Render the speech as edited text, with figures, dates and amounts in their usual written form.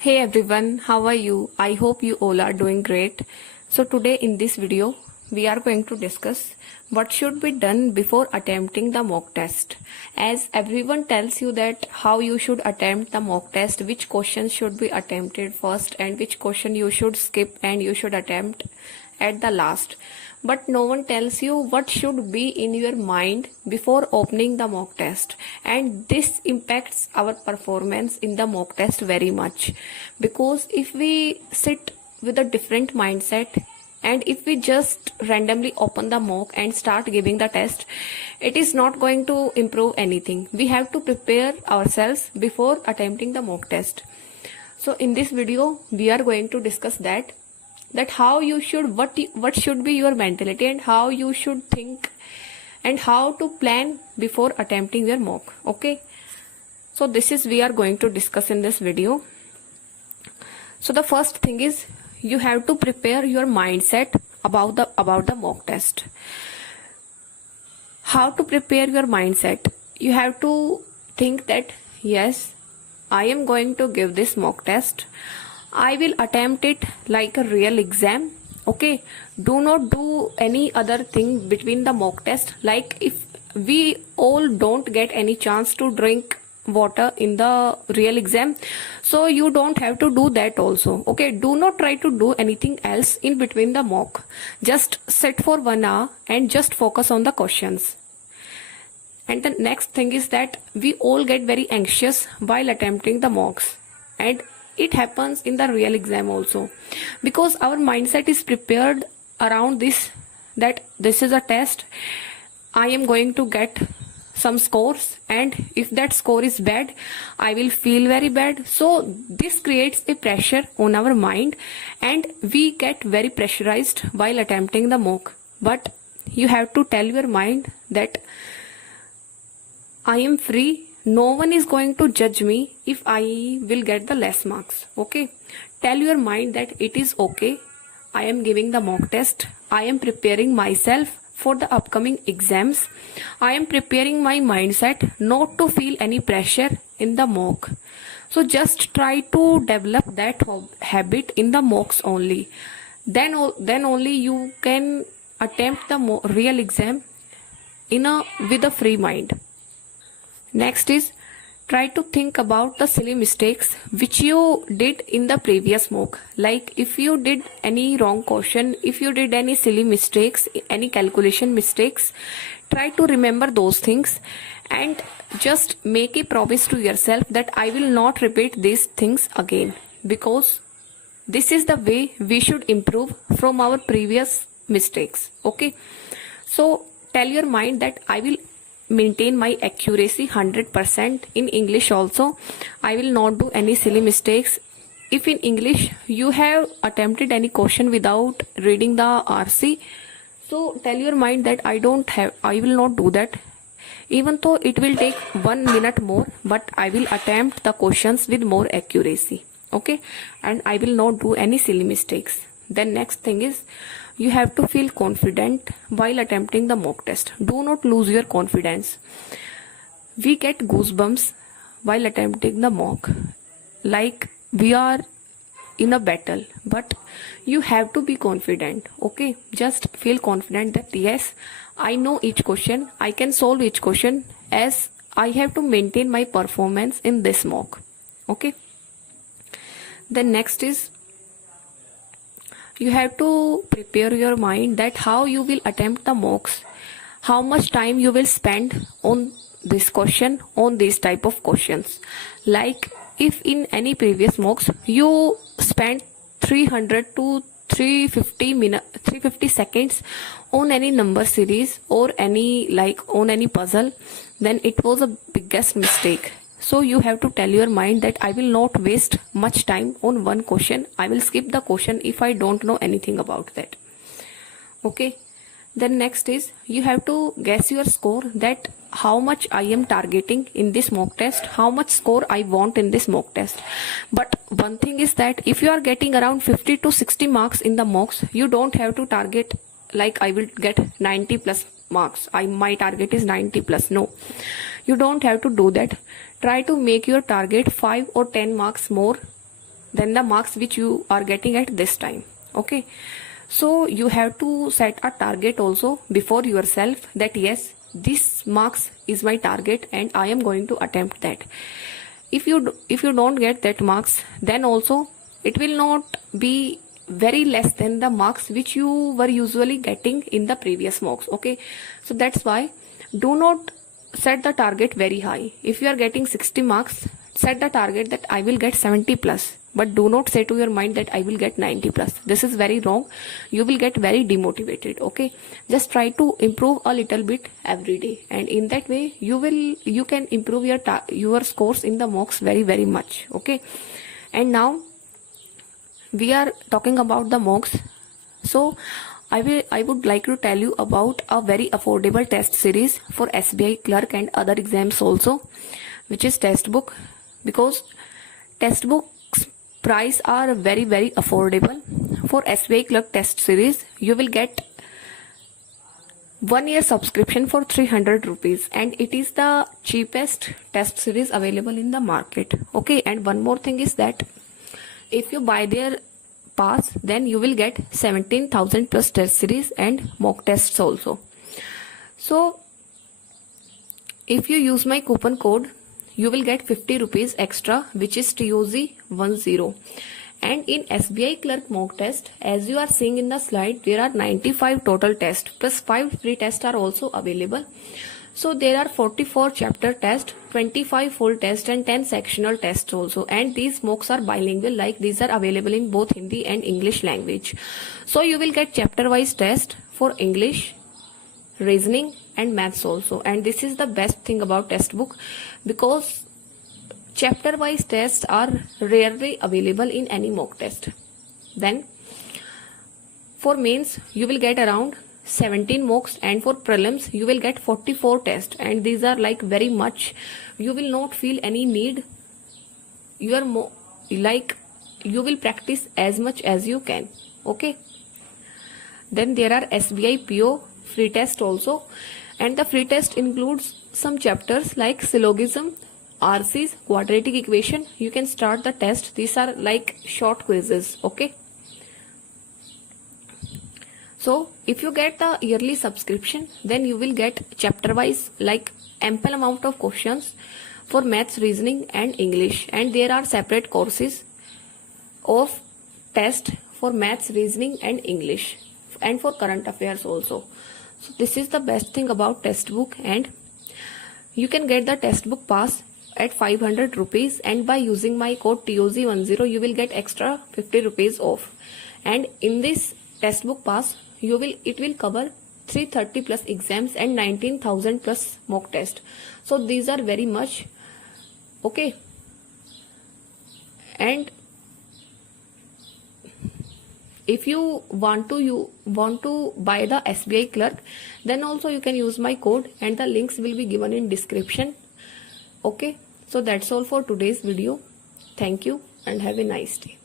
Hey everyone, how are you? I hope you all are doing great. So today in this video, we are going to discuss what should be done before attempting the mock test. As everyone tells you that how you should attempt the mock test, which questions should be attempted first and which question you should skip and you should attempt at the last. But no one tells you what should be in your mind before opening the mock test, and this impacts our performance in the mock test very much, because if we sit with a different mindset and if we just randomly open the mock and start giving the test, it is not going to improve anything. We have to prepare ourselves before attempting the mock test. So in this video we are going to discuss that how you should what should be your mentality and how you should think and how to plan before attempting your mock. Okay, so this is we are going to discuss in this video. So the first thing is you have to prepare your mindset about the mock test. How to prepare your mindset? You have to think that yes, I am going to give this mock test. I will attempt it like a real exam. Okay, do not do any other thing between the mock test. Like if we all don't get any chance to drink water in the real exam, so you don't have to do that also. Okay, do not try to do anything else in between the mock. Just sit for 1 hour and just focus on the questions. And the next thing is that we all get very anxious while attempting the mocks, and it happens in the real exam also, because our mindset is prepared around this, that this is a test, I am going to get some scores, and if that score is bad, I will feel very bad. So this creates a pressure on our mind and we get very pressurized while attempting the mock. But you have to tell your mind that I am free. No one is going to judge me if I will get the less marks. Okay, tell your mind that it is okay. I am giving the mock test. I am preparing myself for the upcoming exams. I am preparing my mindset not to feel any pressure in the mock. So just try to develop that habit in the mocks only. Then only you can attempt the real exam with a free mind. Next is try to think about the silly mistakes which you did in the previous mock. Like if you did any wrong question, if you did any silly mistakes, any calculation mistakes, try to remember those things and just make a promise to yourself that I will not repeat these things again, because this is the way we should improve from our previous mistakes. Okay, so tell your mind that I will maintain my accuracy 100% in English also. I will not do any silly mistakes. If in English you have attempted any question without reading the RC, so tell your mind that I will not do that. Even though it will take 1 minute more, but I will attempt the questions with more accuracy. Okay, and I will not do any silly mistakes. Then next thing is you have to feel confident while attempting the mock test. Do not lose your confidence. We get goosebumps while attempting the mock, like we are in a battle, but you have to be confident. Okay, just feel confident that yes, I know each question, I can solve each question, as I have to maintain my performance in this mock. Okay, then next is you have to prepare your mind that how you will attempt the mocks, how much time you will spend on this question, on these type of questions. Like if in any previous mocks you spent 300 to 350 seconds on any number series or on any puzzle, then it was a biggest mistake. So you have to tell your mind that I will not waste much time on one question. I will skip the question if I don't know anything about that. Okay. Then next is you have to guess your score, that how much I am targeting in this mock test, how much score I want in this mock test. But one thing is that if you are getting around 50 to 60 marks in the mocks, you don't have to target like I will get 90 plus marks. My target is 90 plus. No, you don't have to do that. Try to make your target 5 or 10 marks more than the marks which you are getting at this time. Okay, so you have to set a target also before yourself, that yes, this marks is my target and I am going to attempt that. If you don't get that marks, then also it will not be very less than the marks which you were usually getting in the previous mocks. Okay, so that's why do not set the target very high. If you are getting 60 marks, set the target that I will get 70 plus, but do not say to your mind that I will get 90 plus. This is very wrong. You will get very demotivated. Okay, just try to improve a little bit every day, and in that way you can improve your scores in the mocks very much. Okay, and now we are talking about the mocks. So I would like to tell you about a very affordable test series for SBI clerk and other exams also, which is Testbook. Because Testbook's price are very affordable. For SBI clerk test series, you will get 1 year subscription for 300 rupees, and it is the cheapest test series available in the market. Okay, and one more thing is that if you buy their pass, then you will get 17,000 plus test series and mock tests also. So if you use my coupon code, you will get 50 rupees extra, which is TOZ10. And in SBI clerk mock test, as you are seeing in the slide, there are 95 total tests plus 5 free tests are also available. So there are 44 chapter tests, 25 full tests and 10 sectional tests also. And these mocks are bilingual, like these are available in both Hindi and English language. So you will get chapter wise test for English, reasoning and maths also. And this is the best thing about Testbook, because chapter wise tests are rarely available in any mock test. Then for mains you will get around 17 mocks, and for prelims you will get 44 tests, and these are like very much. You will not feel any need. You are you will practice as much as you can. Okay, then there are SBI PO free test also, and the free test includes some chapters like syllogism, RCs, quadratic equation. You can start the test. These are like short quizzes. Okay, so if you get the yearly subscription, then you will get chapter wise like ample amount of questions for maths, reasoning and English, and there are separate courses of test for maths, reasoning and English, and for current affairs also. So this is the best thing about Testbook, and you can get the Testbook pass at 500 rupees, and by using my code TOZ10 you will get extra 50 rupees off. And in this Testbook pass it will cover 330 plus exams and 19,000 plus mock test. So these are very much okay. And if you want to buy the SBI clerk, then also you can use my code, and the links will be given in description. Okay, so that's all for today's video. Thank you and have a nice day.